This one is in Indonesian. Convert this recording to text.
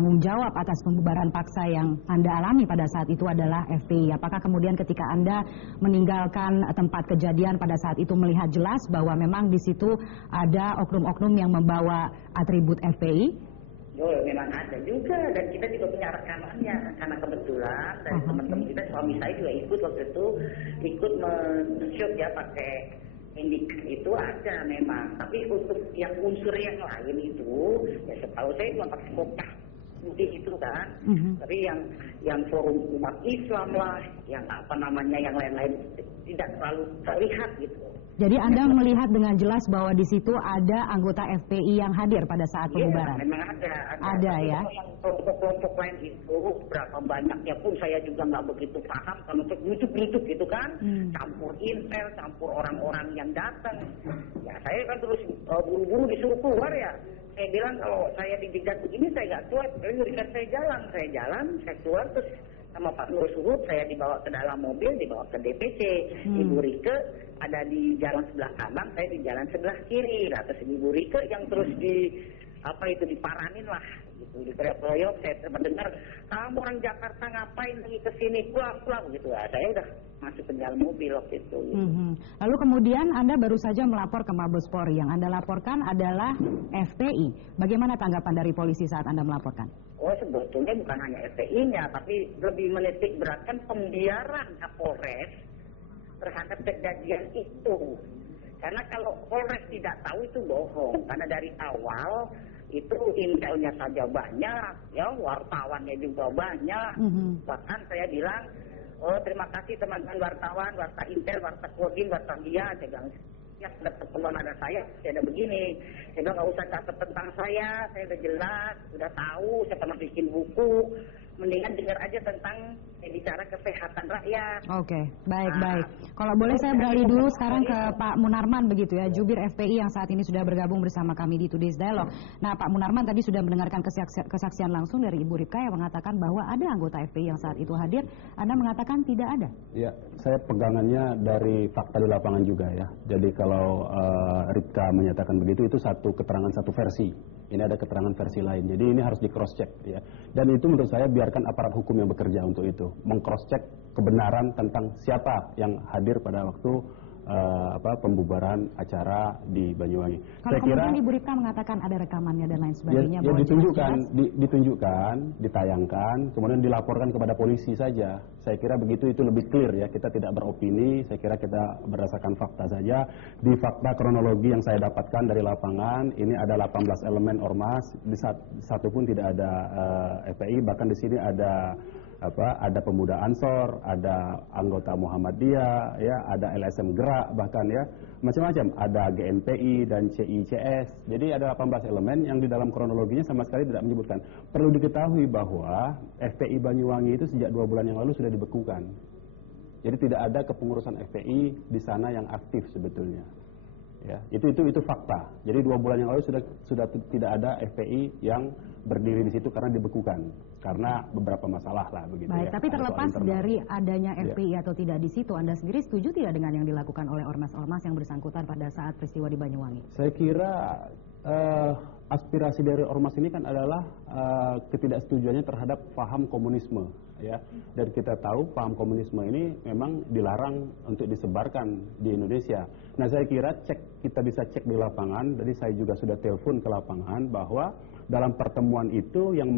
bertanggung jawab atas pembubaran paksa yang Anda alami pada saat itu adalah FPI. Apakah kemudian ketika Anda meninggalkan tempat kejadian pada saat itu melihat jelas bahwa memang di situ ada oknum-oknum yang membawa atribut FPI? Oh, memang ada juga, dan kita juga punya rekamannya karena kebetulan dari teman-teman kita, suami saya juga ikut waktu itu, ikut men-shoot ya pakai indik itu ada memang, tapi untuk yang unsur yang lain itu ya setahu saya cuma pakai kotak putih itu kan, tapi yang forum umat Islam lah, yang apa namanya yang lain-lain tidak terlalu terlihat gitu. Jadi Anda melihat dengan jelas bahwa di situ ada anggota FPI yang hadir pada saat pembubaran? Iya, memang ada. Ada ya? Yang kelompok-kelompok lain itu berapa banyaknya pun saya juga nggak begitu paham. Kalau untuk YouTube gitu kan, campur intel, campur orang-orang yang datang. Ya saya kan terus buru-buru disuruh keluar ya. Saya bilang kalau saya dijegat begini saya nggak kuat. Berikan saya jalan, saya keluar terus sama Pak Nur Suhud saya dibawa ke dalam mobil, dibawa ke DPC. Ibu Rike ada di jalan sebelah kanan, saya di jalan sebelah kiri. Nah, terus Ibu Rike yang terus diparanin lah gitu, dikeroyok. Saya mendengar, kamu orang Jakarta ngapain lagi ke sini, pulang gitu. Nah, saya udah masuk ke dalam mobil waktu itu gitu. Lalu kemudian Anda baru saja melapor ke Mabes Polri. Yang Anda laporkan adalah FPI. Bagaimana tanggapan dari polisi saat Anda melaporkan? Oh, sebetulnya bukan hanya FPI-nya, tapi lebih menitik beratkan pembiaran Kapolres terhadap kejadian itu. Karena kalau Polres tidak tahu itu bohong. Karena dari awal itu intelnya saja banyak, ya wartawannya juga banyak. Bahkan saya bilang, oh terima kasih teman-teman wartawan, warta intel, warta kodim, warta dia. Saya bilang, ya ada pertemuan ada saya ada begini. Saya bilang nggak usah catat tentang saya udah jelas, udah tahu, saya pernah bikin buku. Mendingan dengar aja tentang bicara kesehatan rakyat. Oke, baik. Kalau boleh saya beralih dulu sekarang ke Pak Munarman begitu ya, Jubir FPI yang saat ini sudah bergabung bersama kami di Today's Dialogue. Nah, Pak Munarman tadi sudah mendengarkan kesaksian langsung dari Ibu Ripka yang mengatakan bahwa ada anggota FPI yang saat itu hadir. Anda mengatakan tidak ada. Ya, saya pegangannya dari fakta di lapangan juga ya. Jadi kalau Ripka menyatakan begitu, itu satu keterangan satu versi. Ini ada keterangan versi lain. Jadi ini harus di cross check ya. Dan itu menurut saya biarkan aparat hukum yang bekerja untuk itu, meng-cross check kebenaran tentang siapa yang hadir pada waktu pembubaran acara di Banyuwangi. Kalau kemudian Ibu Ripka mengatakan ada rekamannya dan lain sebagainya, ya ditunjukkan, ditayangkan, kemudian dilaporkan kepada polisi saja. Saya kira begitu itu lebih clear ya. Kita tidak beropini, saya kira kita berdasarkan fakta saja. Di fakta kronologi yang saya dapatkan dari lapangan, ini ada 18 elemen ormas, di satu pun tidak ada FPI, bahkan di sini ada pemuda Ansor, ada anggota Muhammadiyah, ya, ada LSM Gerak bahkan ya, macam-macam, ada GNPI dan CICS. Jadi ada 18 elemen yang di dalam kronologinya sama sekali tidak menyebutkan. Perlu diketahui bahwa FPI Banyuwangi itu sejak 2 bulan yang lalu sudah dibekukan. Jadi tidak ada kepengurusan FPI di sana yang aktif sebetulnya. Ya, itu fakta. Jadi 2 bulan yang lalu sudah tidak ada FPI yang berdiri di situ karena dibekukan, karena beberapa masalah lah begitu. Baik, ya. tapi terlepas dari adanya FPI atau tidak di situ, Anda sendiri setuju tidak dengan yang dilakukan oleh ormas-ormas yang bersangkutan pada saat peristiwa di Banyuwangi? Saya kira aspirasi dari ormas ini kan adalah ketidaksetujuannya terhadap paham komunisme, ya. Dan kita tahu paham komunisme ini memang dilarang untuk disebarkan di Indonesia. Nah, saya kira kita bisa cek di lapangan. Jadi saya juga sudah telepon ke lapangan bahwa dalam pertemuan itu yang